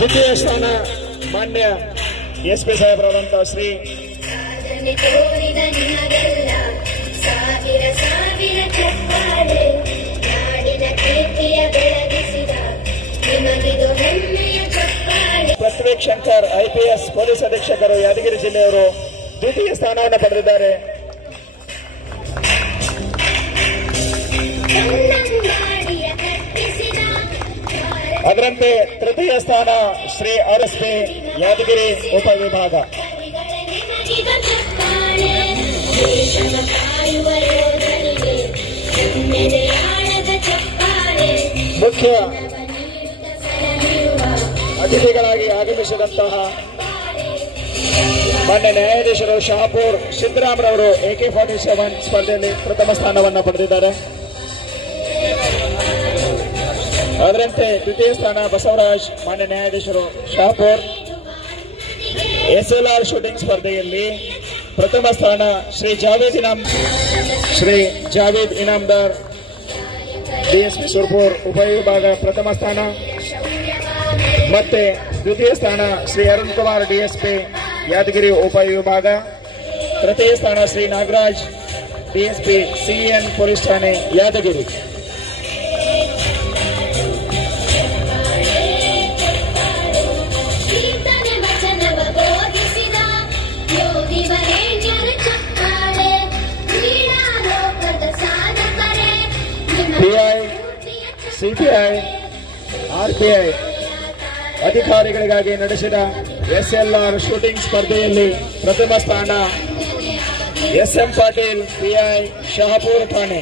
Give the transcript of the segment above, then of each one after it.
ದ್ವಿತೀಯ ಸ್ಥಾನ ಮಾನ್ಯ ಎಸ್ಪಿ ಸಾಹೇಬರಾದಂತಹ ಶ್ರೀ ಪೃಥ್ವಿ ಶಂಕರ್ IPS ಪೊಲೀಸ್ ಅಧೀಕ್ಷಕರು ಯಾದಗಿರಿ ಜಿಲ್ಲೆಯವರು ದ್ವಿತೀಯ ಸ್ಥಾನವನ್ನು ಪಡೆದಿದ್ದಾರೆ. ಅದರಂತೆ ತೃತೀಯ ಸ್ಥಾನ ಶ್ರೀ RSP ಯಾದಗಿರಿ ಉಪವಿಭಾಗ. ಮುಖ್ಯ ಅತಿಥಿಗಳಾಗಿ ಆಗಮಿಸಿದಂತಹ ಮಾನ್ಯ ನ್ಯಾಯಾಧೀಶರು ಶಹಾಪುರ್ ಸಿದ್ದರಾಮರವರು AK-47 ಸ್ಪರ್ಧೆಯಲ್ಲಿ ಪ್ರಥಮ ಸ್ಥಾನವನ್ನು ಪಡೆದಿದ್ದಾರೆ. ಅದರಂತೆ ದ್ವಿತೀಯ ಸ್ಥಾನ ಬಸವರಾಜ್ ಮಾನ್ಯ ನ್ಯಾಯಾಧೀಶರು ಶಹಾಪುರ್. SLR ಶೂಟಿಂಗ್ ಸ್ಪರ್ಧೆಯಲ್ಲಿ ಪ್ರಥಮ ಸ್ಥಾನ ಶ್ರೀ ಜಾವೇದ್ ಇನಾಮ್ದಾರ್ DSP ಸುರ್ಪುರ್ ಉಪವಿಭಾಗ ಪ್ರಥಮ ಸ್ಥಾನ. ಮತ್ತೆ ದ್ವಿತೀಯ ಸ್ಥಾನ ಶ್ರೀ ಅರುಣ್ ಕುಮಾರ್ DSP ಯಾದಗಿರಿ ಉಪವಿಭಾಗ. ತೃತೀಯ ಸ್ಥಾನ Shri Nagaraj DSP CN police ಠಾಣೆ ಯಾದಗಿರಿ. PI, CPI, RPI ಅಧಿಕಾರಿಗಳಿಗಾಗಿ ನಡೆಸಿದ SLR ಶೂಟಿಂಗ್ ಸ್ಪರ್ಧೆಯಲ್ಲಿ ಪ್ರಥಮ ಸ್ಥಾನ SM ಪಾಟೀಲ್ PI ಶಹಾಪುರ ಠಾಣೆ.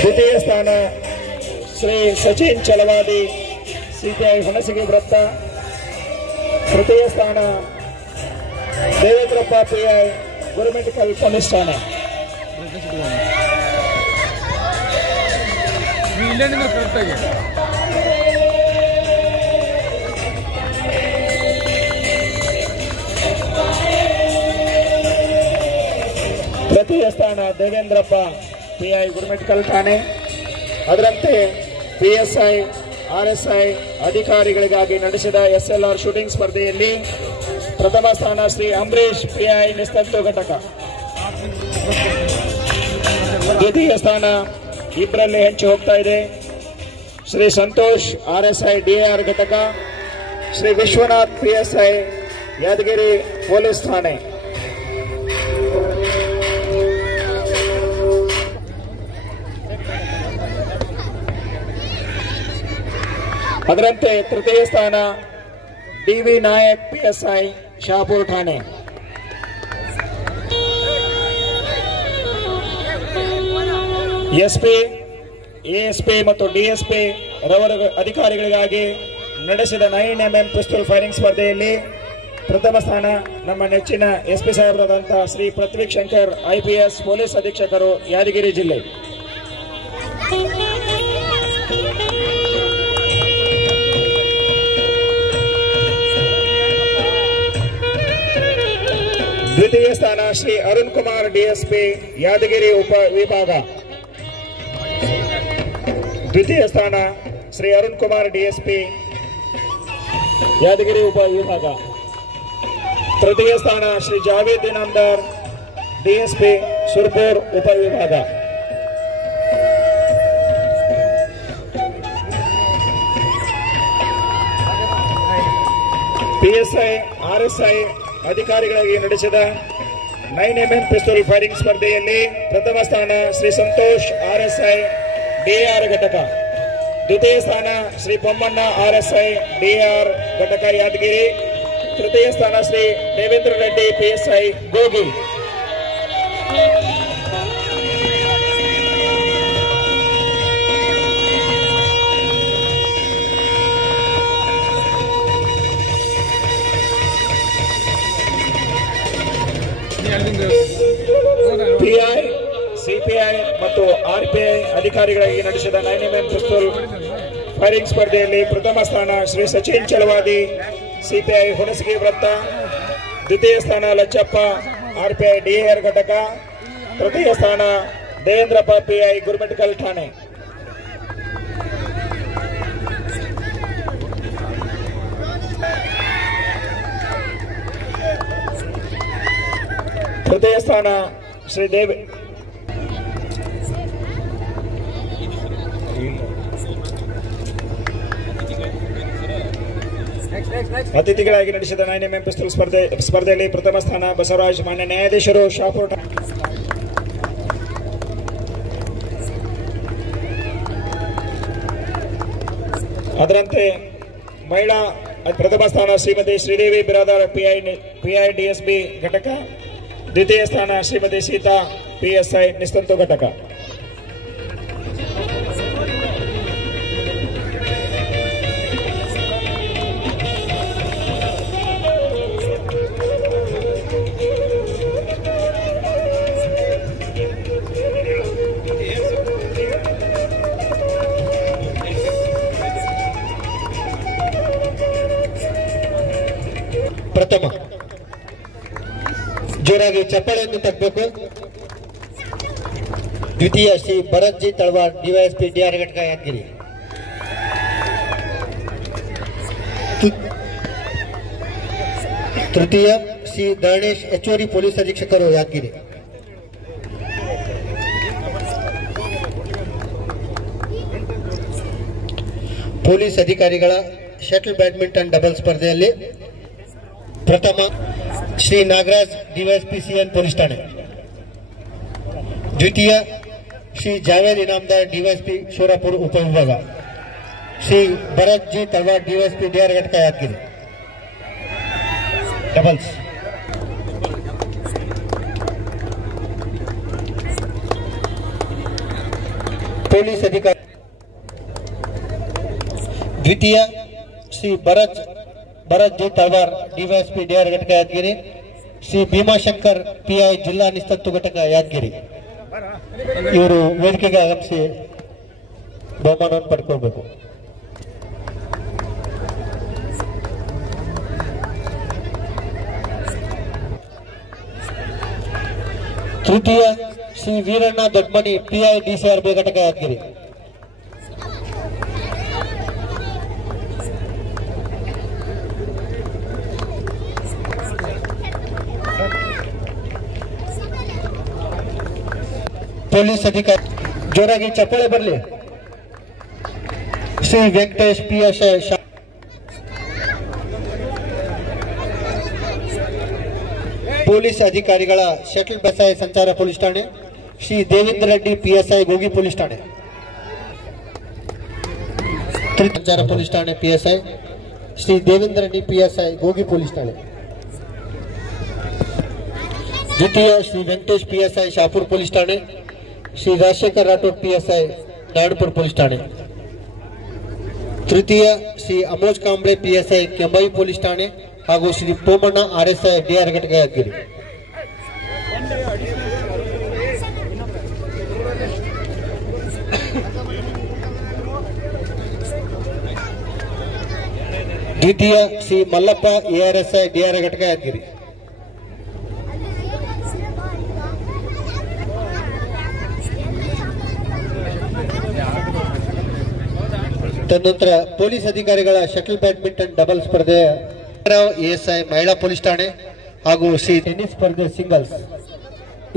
ದ್ವಿತೀಯ ಸ್ಥಾನ ಶ್ರೀ ಸಚಿನ್ ಚಲವಾದಿ CPI ಹುಣಸಗಿ ವೃತ್ತ. ತೃತೀಯ ಸ್ಥಾನ ದೇವೇಂದ್ರಪ್ಪ PI ಗುರುಮಿಠಕಲ್ ಪೊಲೀಸ್ ಠಾಣೆ. ತೃತೀಯ ಸ್ಥಾನ ದೇವೇಂದ್ರಪ್ಪ PI ಗುರುಮಿಠಕಲ್ ಠಾಣೆ. ಅದರಂತೆ PSI RSI ಅಧಿಕಾರಿಗಳಿಗಾಗಿ ನಡೆಸಿದ SLR ಶೂಟಿಂಗ್ ಸ್ಪರ್ಧೆಯಲ್ಲಿ ಪ್ರಥಮ ಸ್ಥಾನ ಶ್ರೀ ಅಂಬರೀಶ್ PI ನಿಸ್ತಂತು ಘಟಕ. ದ್ವಿತೀಯ ಸ್ಥಾನ ಇಬ್ಬರಲ್ಲಿ ಹೆಚ್ಚು ಹೋಗ್ತಾ ಇದೆ. ಶ್ರೀ ಸಂತೋಷ್ RSI DR ಘಟಕ. ಶ್ರೀ ವಿಶ್ವನಾಥ್ PSI ಯಾದಗಿರಿ ಪೊಲೀಸ್ ಠಾಣೆ. ಅದರಂತೆ ತೃತೀಯ ಸ್ಥಾನ DV ನಾಯಕ್ PSI ಶಹಾಪುರ ಠಾಣೆ. SP ASP ಮತ್ತು DSP ರವರ ಅಧಿಕಾರಿಗಳಿಗಾಗಿ ನಡೆಸಿದ 9mm ಪಿಸ್ತೂಲ್ ಫೈರಿಂಗ್ ಸ್ಪರ್ಧೆಯಲ್ಲಿ ಪ್ರಥಮ ಸ್ಥಾನ ನಮ್ಮ ನೆಚ್ಚಿನ SP ಸಾಹೇಬರಾದಂತಹ ಶ್ರೀ ಪೃಥ್ವಿ ಶಂಕರ್ IPS ಪೊಲೀಸ್ ಅಧೀಕ್ಷಕರು ಯಾದಗಿರಿ ಜಿಲ್ಲೆ. ದ್ವಿತೀಯ ಸ್ಥಾನ ಶ್ರೀ ಅರುಣ್ ಕುಮಾರ್ DSP ಯಾದಗಿರಿ ಉಪವಿಭಾಗ. ದ್ವಿತೀಯ ಸ್ಥಾನ ಶ್ರೀ ಅರುಣ್ ಕುಮಾರ್ DSP ಯಾದಗಿರಿ ಉಪವಿಭಾಗ. ತೃತೀಯ ಸ್ಥಾನ ಶ್ರೀ ಜಾವೇದ್ ಇನಾಮ್ದಾರ್ DSP ಸುರ್ಪುರ್ ಉಪವಿಭಾಗ. PSI RSI ಅಧಿಕಾರಿಗಳಿಗೆ ನಡೆಸಿದ 9mm ಪಿಸ್ತೂಲ್ ಫೈರಿಂಗ್ ಸ್ಪರ್ಧೆಯಲ್ಲಿ ಪ್ರಥಮ ಸ್ಥಾನ ಶ್ರೀ ಸಂತೋಷ್ RSI DR ಘಟಕ. ದ್ವಿತೀಯ ಸ್ಥಾನ ಶ್ರೀ ಪೊಮ್ಮಣ್ಣ RSI DR ಘಟಕ ಯಾದಗಿರಿ. ತೃತೀಯ ಸ್ಥಾನ ಶ್ರೀ ದೇವೇಂದ್ರ ರೆಡ್ಡಿ PSI ಗೋಗಿ. PI CPI ಮತ್ತು RPI ಅಧಿಕಾರಿಗಳಿಗೆ ನಡೆಸಿದ 9mm ಪಿಸ್ತೂಲ್ ಫೈರಿಂಗ್ ಸ್ಪರ್ಧೆಯಲ್ಲಿ ಪ್ರಥಮ ಸ್ಥಾನ ಶ್ರೀ ಸಚಿನ್ ಚಲವಾದಿ CPI ಹುಣಸಗಿ ವೃತ್ತ. ದ್ವಿತೀಯ ಸ್ಥಾನ ಲಚ್ಚಪ್ಪ RPI DR ಘಟಕ. ತೃತೀಯ ಸ್ಥಾನ ದೇವೇಂದ್ರಪ್ಪ PI ಗುರುಮಿಠಕಲ್ ಠಾಣೆ. ತೃತೀಯ ಸ್ಥಾನ ಶ್ರೀದೇವಿ ಅತಿಥಿಗಳಾಗಿ ನಡೆಸಿದ 9mm ಪಿಸ್ತೂಲ್ ಸ್ಪರ್ಧೆಯಲ್ಲಿ ಪ್ರಥಮ ಸ್ಥಾನ ಬಸವರಾಜ್. ಮಾನ್ಯ ನ್ಯಾಯಾಧೀಶರು ಶಾಪುರ್. ಅದರಂತೆ ಮಹಿಳಾ ಪ್ರಥಮ ಸ್ಥಾನ ಶ್ರೀಮತಿ ಶ್ರೀದೇವಿ ಬಿರಾದಾರ್ ಪಿಐ ಡಿಎಸ್ಬಿ ಘಟಕ. ದ್ವಿತೀಯ ಸ್ಥಾನ ಶ್ರೀಮತಿ ಸೀತಾ ಪಿಎಸ್ಐ ನಿಸ್ತಂತು ಘಟಕ. ಪ್ರಥಮ ಜೋರಾಗಿ ಚಪ್ಪಾಳೆಯನ್ನು ತಟ್ಟಬೇಕು. ದ್ವಿತೀಯ Shri Bharat G Talawar DYSP DR ಘಟಕ ಯಾದಗಿರಿ. ತೃತೀಯ ಶ್ರೀ ಧರಣೇಶ್ ಹೆಚ್ಚುವರಿ ಪೊಲೀಸ್ ಅಧೀಕ್ಷಕರು ಯಾದಗಿರಿ. ಪೊಲೀಸ್ ಅಧಿಕಾರಿಗಳ ಶಟಲ್ ಬ್ಯಾಡ್ಮಿಂಟನ್ ಡಬಲ್ ಸ್ಪರ್ಧೆಯಲ್ಲಿ ಪ್ರಥಮ Shri Nagaraj DYSP CN police ಠಾಣೆ. ದ್ವಿತೀಯ ಶ್ರೀ ಜಾವೇದ್ ಇನಾಮದಾರ್ ಡಿವೈಎಸ್ಪಿ ಶೋರಾಪುರ ಉಪವಿಭಾಗ. Shri Bharat G Talawar DYSP DR ಘಟಕ ಯಾದಗಿರಿ ಡಬಲ್ಸ್. ಪೊಲೀಸ್ ಅಧಿಕಾರಿ ದ್ವಿತೀಯ Shri Bharat G Talawar DYSP DR ಘಟಕ ಯಾದಗಿರಿ. ಶ್ರೀ ಭೀಮಾಶಂಕರ್ ಪಿಐ ಜಿಲ್ಲಾ ನಿಸ್ತಂತು ಘಟಕ ಯಾದಗಿರಿ. ಇವರು ವೇದಿಕೆಗೆ ಆಗಮಿಸಿ ಬಹುಮಾನವನ್ನು ಪಡ್ಕೊಳ್ಬೇಕು. ತೃತೀಯ ಶ್ರೀ ವೀರಣ್ಣ ದೊಡ್ಡಮನಿ ಪಿಐ ಡಿಸಿಆರ್ಬಿ ಘಟಕ ಯಾದಗಿರಿ. ಪೊಲೀಸ್ ಅಧಿಕಾರಿ ಜೋರಾಗಿ ಚಪ್ಪಾಳೆ ಬರಲಿ. ಶ್ರೀ ವೆಂಕಟೇಶ್ ಪಿಎಸ್ಐ. ಪೊಲೀಸ್ ಅಧಿಕಾರಿಗಳ ಶಟಲ್ ಬಸಾಯಿ ಸಂಚಾರ ಪೊಲೀಸ್ ಠಾಣೆ. ಶ್ರೀ ದೇವೇಂದ್ರ ರೆಡ್ಡಿ ಪಿಎಸ್ಐ ಗೋಗಿ ಪೊಲೀಸ್ ಠಾಣೆ. ಸಂಚಾರ ಪೊಲೀಸ್ ಠಾಣೆ PSI Shri Devendra Reddy PSI Gogi police ಠಾಣೆ. ದ್ವಿತೀಯ ಶ್ರೀ ವೆಂಕಟೇಶ್ ಪಿಎಸ್ಐ ಶಾಪುರ್ ಪೊಲೀಸ್ ಠಾಣೆ. ಶ್ರೀ ರಾಜಶೇಖರ್ ರಾಠೋಡ್ ಪಿಎಸ್ಐ ನಾಡಪುರ ಪೊಲೀಸ್ ಠಾಣೆ. ತೃತೀಯ ಶ್ರೀ ಅಮೋಜ್ ಕಾಂಬ್ಳೆ ಪಿಎಸ್ಐ ಕೆಂಬಾಯಿ ಪೊಲೀಸ್ ಠಾಣೆ ಹಾಗೂ ಶ್ರೀ ಪೋಮಣ್ಣ ಆರ್ಎಸ್ಐ ಡಿಆರ್ ಘಟಕ ಯಾದಗಿರಿ. ದ್ವಿತೀಯ ಶ್ರೀ ಮಲ್ಲಪ್ಪ ಎಆರ್ಎಸ್ಐ ಡಿಆರ್ ಘಟಕ ಯಾದಗಿರಿ. ತದನಂತರ ಪೊಲೀಸ್ ಅಧಿಕಾರಿಗಳ ಶಟಲ್ ಬ್ಯಾಡ್ಮಿಂಟನ್ ಡಬಲ್ ಸ್ಪರ್ಧೆ ಎಎಸ್ಐ ಮಹಿಳಾ ಪೊಲೀಸ್ ಠಾಣೆ ಹಾಗೂ ಶ್ರೀ ಟೆನ್ನಿಸ್ ಸ್ಪರ್ಧೆ ಸಿಂಗಲ್ಸ್.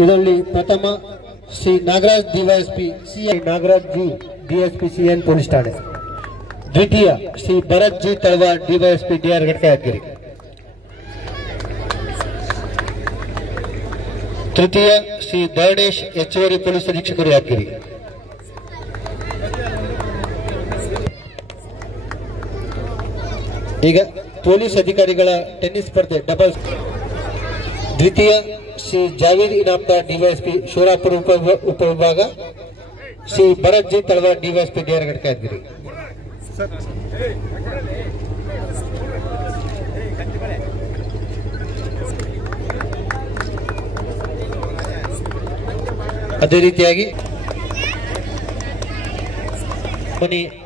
ಇದರಲ್ಲಿ ಪ್ರಥಮ Shri Nagaraj DYSP CI Nagaraj G DSP CN police ಠಾಣೆ. ದ್ವಿತೀಯ Shri Bharat G Talawar DYSP DR ಘಟಕ ಯಾದಗಿರಿ. ತೃತೀಯ ಶ್ರೀ ಧರಣೇಶ್ ಹೆಚ್ಚುವರಿ ಪೊಲೀಸ್ ಅಧೀಕ್ಷಕರು ಯಾದಗಿರಿ. ಈಗ ಪೊಲೀಸ್ ಅಧಿಕಾರಿಗಳ ಟೆನ್ನಿಸ್ ಸ್ಪರ್ಧೆ ಡಬಲ್ಸ್. ದ್ವಿತೀಯ ಶ್ರೀ ಜಾವೇದ್ ಇನಾಮದಾರ್ ಡಿವೈಎಸ್ಪಿ ಶೋರಾಪುರ ಉಪವಿಭಾಗ. Shri Bharat G Talawar DYSP DR ಘಟಕ ಯಾದಗಿರಿ. ಅದೇ ರೀತಿಯಾಗಿ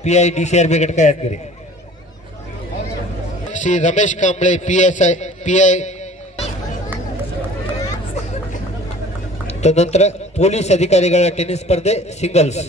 ಪಿಐ ಡಿಸಿಆರ್ಬಿ ಘಟಕ ಯಾದಗಿರಿ. ಶ್ರೀ ರಮೇಶ್ ಕಾಂಬ್ಳೆ ಪಿಐ. ತದನಂತರ ಪೊಲೀಸ್ ಅಧಿಕಾರಿಗಳ ಟೆನ್ನಿಸ್ ಸ್ಪರ್ಧೆ ಸಿಂಗಲ್ಸ್.